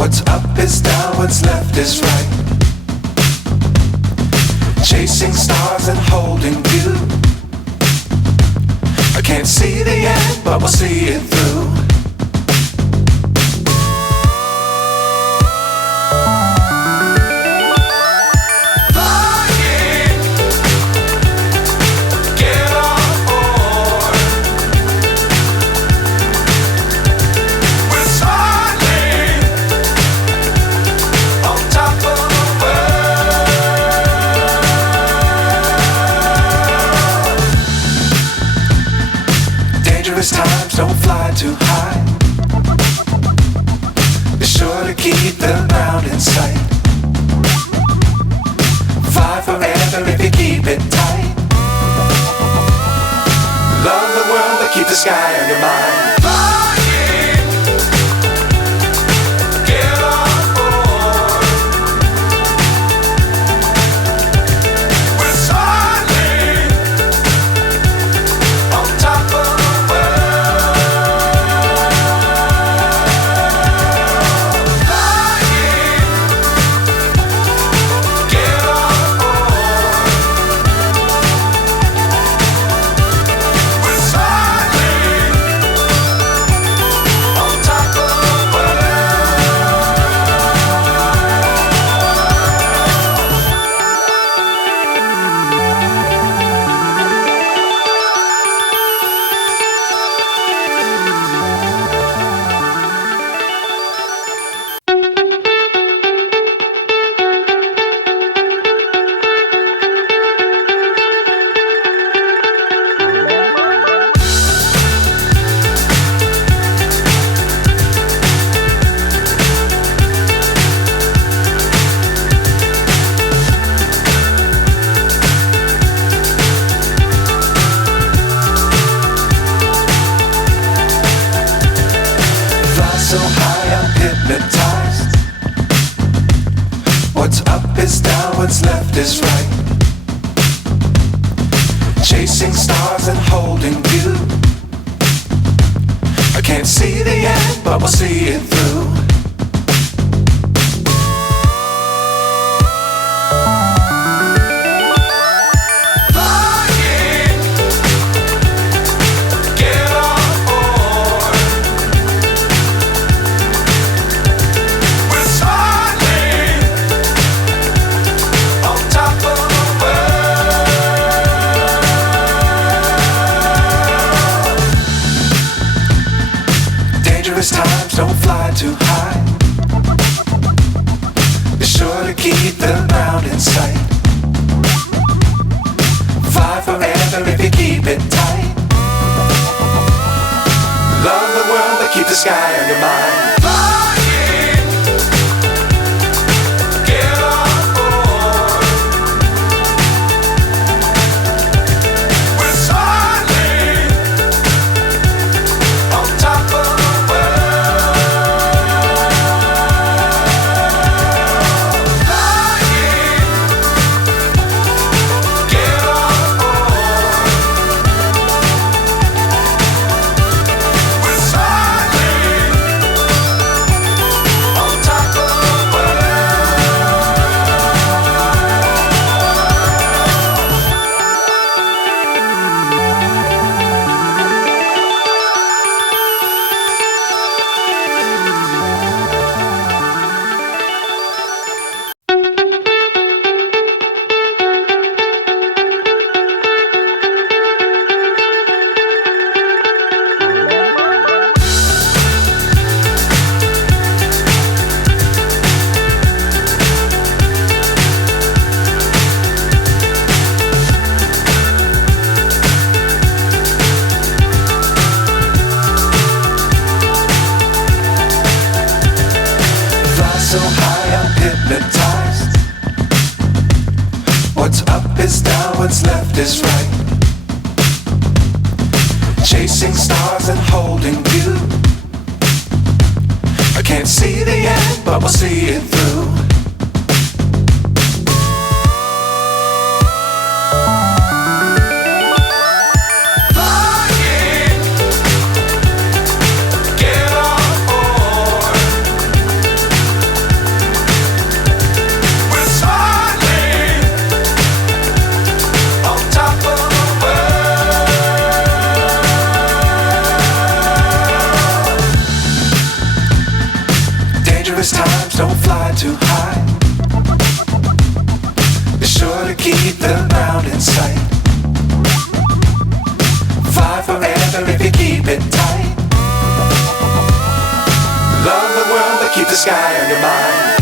What's up is down, what's left is right. Chasing stars and holding you. I can't see the end, but we'll see it through. Times don't fly too high. Be sure to keep the ground in sight. Fly forever if you keep it tight. Love the world but keep the sky on your mind. So high I'm hypnotized. What's up is down, what's left is right. Chasing stars and holding you. I can't see the end, but we'll see it through. Times don't fly too high. Be sure to keep the ground in sight. Fly forever if you keep it tight. Love the world but keep the sky on your mind. So high I'm hypnotized. What's up is down, what's left is right. Chasing stars and holding you. I can't see the end, but we'll see it through. Dangerous times, don't fly too high. Be sure to keep the ground in sight. Fly forever if you keep it tight. Love the world, but keep the sky on your mind.